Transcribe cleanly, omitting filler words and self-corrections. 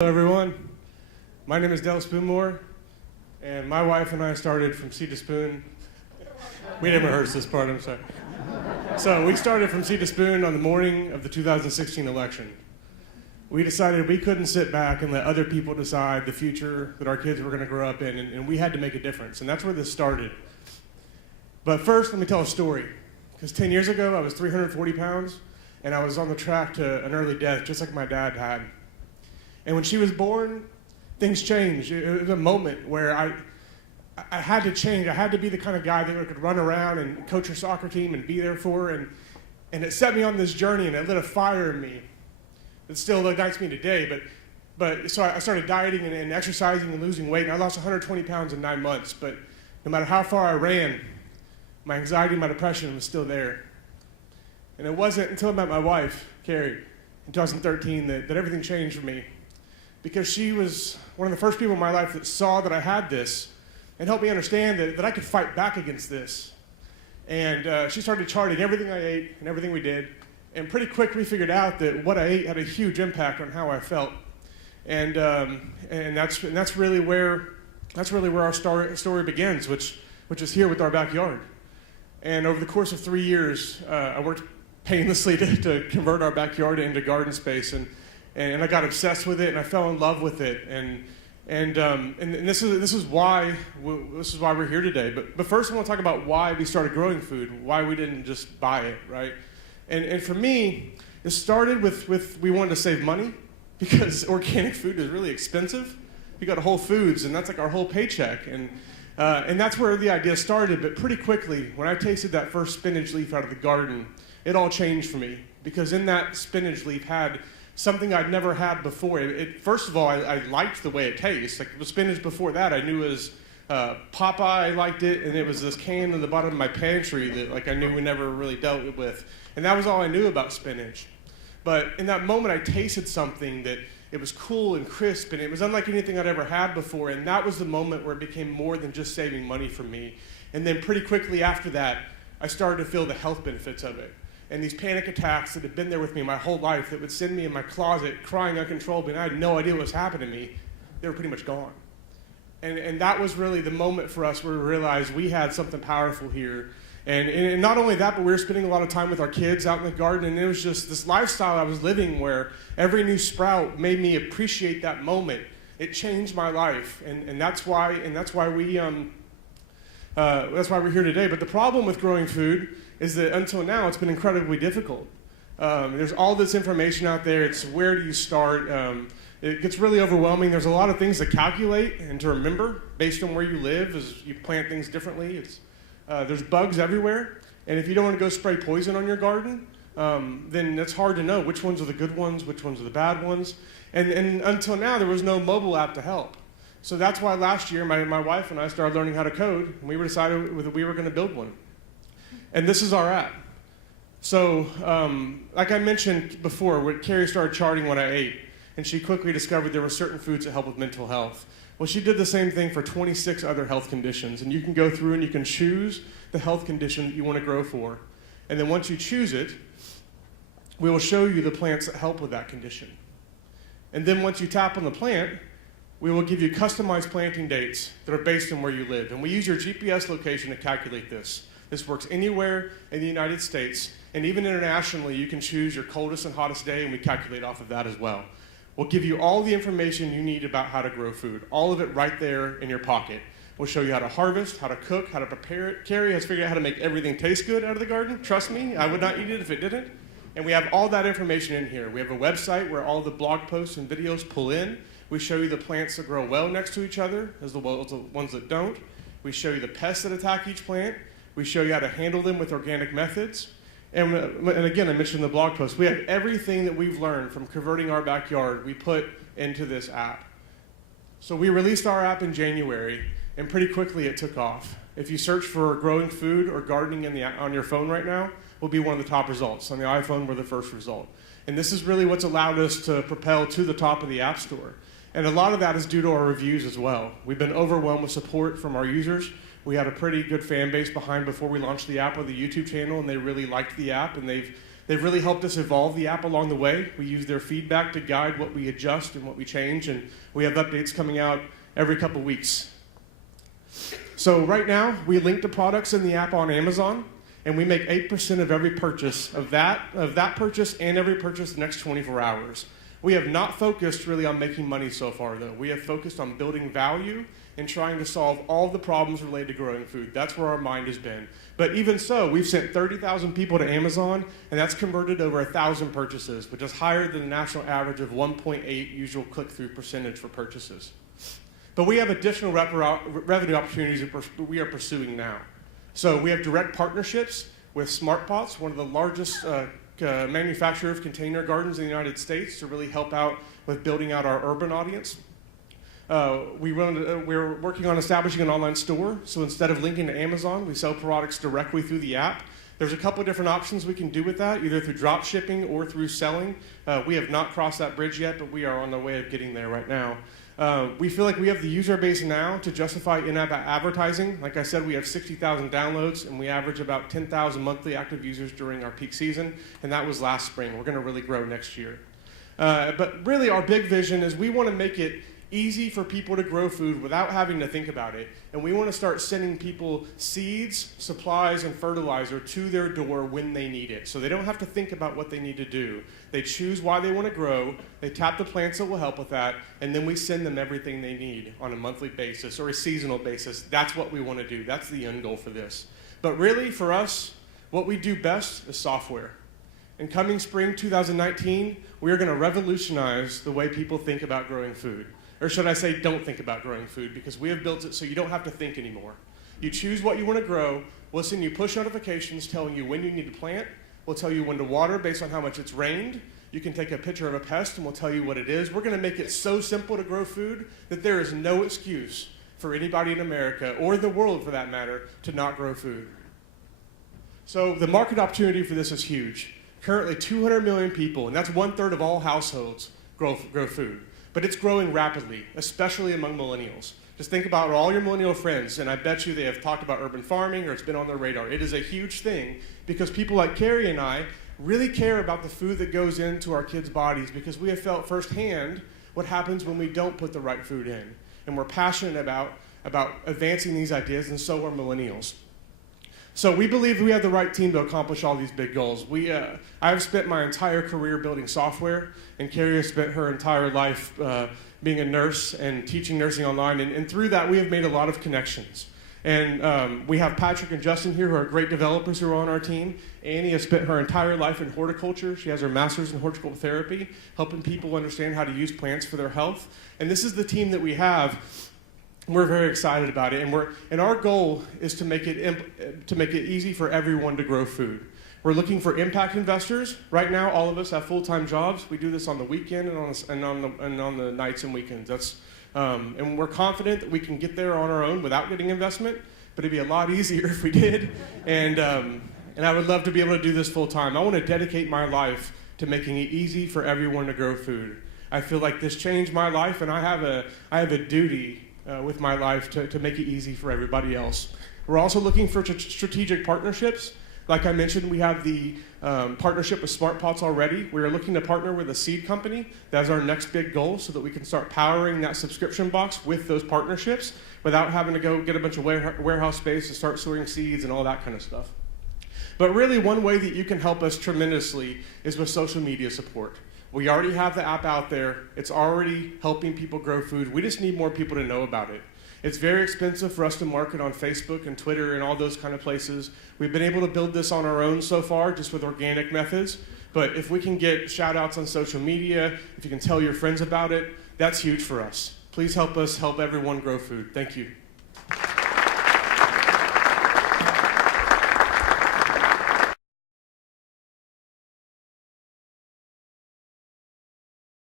Hello everyone, my name is Dell Spoonmore, and my wife and I started from seed to spoon. We didn't rehearse this part, I'm sorry. So we started from seed to spoon on the morning of the 2016 election. We decided we couldn't sit back and let other people decide the future that our kids were going to grow up in, and we had to make a difference, and that's where this started. But first, let me tell a story, because 10 years ago I was 340 pounds, and I was on the track to an early death, just like my dad had. And when she was born, things changed. It was a moment where I had to change. I had to be the kind of guy that could run around and coach her soccer team and be there for her. And it set me on this journey, and it lit a fire in me. It still ignites me today. But so I started dieting and exercising and losing weight, and I lost 120 pounds in 9 months. But no matter how far I ran, my anxiety and my depression was still there. And it wasn't until I met my wife, Carrie, in 2013 that everything changed for me. Because she was one of the first people in my life that saw that I had this and helped me understand that I could fight back against this. And she started charting everything I ate and everything we did. And pretty quick we figured out that what I ate had a huge impact on how I felt. And that's really where our story begins, which is here with our backyard. And over the course of 3 years, I worked painlessly to convert our backyard into garden space, and I got obsessed with it, and I fell in love with it, and this is why we're here today. But first, I want to talk about why we started growing food, why we didn't just buy it, right? And for me, it started with we wanted to save money because organic food is really expensive. You go to Whole Foods, and that's like our whole paycheck, and that's where the idea started. But pretty quickly, when I tasted that first spinach leaf out of the garden, it all changed for me, because in that spinach leaf had something I'd never had before. First of all, I liked the way it tastes. Like the spinach before that, I knew was Popeye. I liked it, and it was this can in the bottom of my pantry that I knew we never really dealt with, and that was all I knew about spinach. But in that moment, I tasted something that it was cool and crisp, and it was unlike anything I'd ever had before, and that was the moment where it became more than just saving money for me. And then pretty quickly after that, I started to feel the health benefits of it. And these panic attacks that had been there with me my whole life, that would send me in my closet crying uncontrollably, and I had no idea what was happening to me, they were pretty much gone. And that was really the moment for us where we realized we had something powerful here. And not only that, but we were spending a lot of time with our kids out in the garden, and it was just this lifestyle I was living where every new sprout made me appreciate that moment. It changed my life, and that's why we're here today. But the problem with growing food is that until now it's been incredibly difficult. There's all this information out there. It's where do you start? It gets really overwhelming. There's a lot of things to calculate and to remember based on where you live as you plant things differently. There's bugs everywhere, and if you don't want to go spray poison on your garden, then it's hard to know which ones are the good ones, which ones are the bad ones. And until now, there was no mobile app to help. So that's why last year my wife and I started learning how to code, and we decided that we were going to build one. And this is our app. So like I mentioned before, when Carrie started charting what I ate, and she quickly discovered there were certain foods that help with mental health. Well, she did the same thing for 26 other health conditions, and you can go through and you can choose the health condition that you want to grow for. And then once you choose it, we will show you the plants that help with that condition. And then once you tap on the plant, we will give you customized planting dates that are based on where you live. And we use your GPS location to calculate this. This works anywhere in the United States, and even internationally, you can choose your coldest and hottest day, and we calculate off of that as well. We'll give you all the information you need about how to grow food, all of it right there in your pocket. We'll show you how to harvest, how to cook, how to prepare it. Carrie has figured out how to make everything taste good out of the garden. Trust me, I would not eat it if it didn't. And we have all that information in here. We have a website where all the blog posts and videos pull in. We show you the plants that grow well next to each other as the ones that don't. We show you the pests that attack each plant. We show you how to handle them with organic methods. And again, I mentioned the blog post. We have everything that we've learned from converting our backyard we put into this app. So we released our app in January, and pretty quickly it took off. If you search for growing food or gardening on your phone right now, we'll be one of the top results. On the iPhone, we're the first result. And this is really what's allowed us to propel to the top of the App Store. And a lot of that is due to our reviews as well. We've been overwhelmed with support from our users. We had a pretty good fan base behind before we launched the app with the YouTube channel, and they really liked the app, and they've They've really helped us evolve the app along the way. We use their feedback to guide what we adjust and what we change, and we have updates coming out every couple weeks. So right now, we link to products in the app on Amazon, and we make 8% of every purchase of that purchase and every purchase the next 24 hours. We have not focused really on making money so far, though. We have focused on building value and trying to solve all the problems related to growing food. That's where our mind has been. But even so, we've sent 30,000 people to Amazon, and that's converted over 1,000 purchases, which is higher than the national average of 1.8 usual click-through percentage for purchases. But we have additional revenue opportunities that we are pursuing now. So we have direct partnerships with SmartPots, one of the largest manufacturer of container gardens in the United States, to really help out with building out our urban audience. We're working on establishing an online store, so instead of linking to Amazon, we sell products directly through the app. There's a couple of different options we can do with that, either through drop shipping or through selling. We have not crossed that bridge yet, but we are on the way of getting there right now. We feel like we have the user base now to justify in-app advertising. Like I said, we have 60,000 downloads, and we average about 10,000 monthly active users during our peak season, and that was last spring. We're going to really grow next year. But really, our big vision is we want to make it easy for people to grow food without having to think about it. And we want to start sending people seeds, supplies, and fertilizer to their door when they need it. So they don't have to think about what they need to do. They choose why they want to grow, they tap the plants that will help with that, and then we send them everything they need on a monthly basis or a seasonal basis. That's what we want to do. That's the end goal for this. But really, for us, what we do best is software. In coming spring 2019, we are going to revolutionize the way people think about growing food. Or should I say, don't think about growing food, because we have built it so you don't have to think anymore. You choose what you want to grow. We'll send you push notifications telling you when you need to plant. We'll tell you when to water based on how much it's rained. You can take a picture of a pest, and we'll tell you what it is. We're going to make it so simple to grow food that there is no excuse for anybody in America, or the world for that matter, to not grow food. So the market opportunity for this is huge. Currently, 200 million people, and that's 1/3 of all households, grow food. But it's growing rapidly, especially among millennials. Just think about all your millennial friends, and I bet you they have talked about urban farming or it's been on their radar. It is a huge thing because people like Carrie and I really care about the food that goes into our kids' bodies, because we have felt firsthand what happens when we don't put the right food in. And we're passionate about advancing these ideas, and so are millennials. So we believe we have the right team to accomplish all these big goals. I've spent my entire career building software, and Carrie has spent her entire life being a nurse and teaching nursing online. And through that, we have made a lot of connections. And we have Patrick and Justin here, who are great developers who are on our team. Annie has spent her entire life in horticulture. She has her master's in horticultural therapy, helping people understand how to use plants for their health. And this is the team that we have. We're very excited about it, and our goal is to make it easy for everyone to grow food. We're looking for impact investors. Right now, all of us have full-time jobs. We do this on the weekend and on the nights and weekends. And we're confident that we can get there on our own without getting investment, but it'd be a lot easier if we did. And I would love to be able to do this full-time. I want to dedicate my life to making it easy for everyone to grow food. I feel like this changed my life, and I have a duty with my life to make it easy for everybody else. We're also looking for strategic partnerships. Like I mentioned, we have the partnership with SmartPots already. We are looking to partner with a seed company. That's our next big goal, so that we can start powering that subscription box with those partnerships without having to go get a bunch of warehouse space and start storing seeds and all that kind of stuff. But really, one way that you can help us tremendously is with social media support. We already have the app out there. It's already helping people grow food. We just need more people to know about it. It's very expensive for us to market on Facebook and Twitter and all those kind of places. We've been able to build this on our own so far, just with organic methods. But if we can get shout outs on social media, if you can tell your friends about it, that's huge for us. Please help us help everyone grow food. Thank you.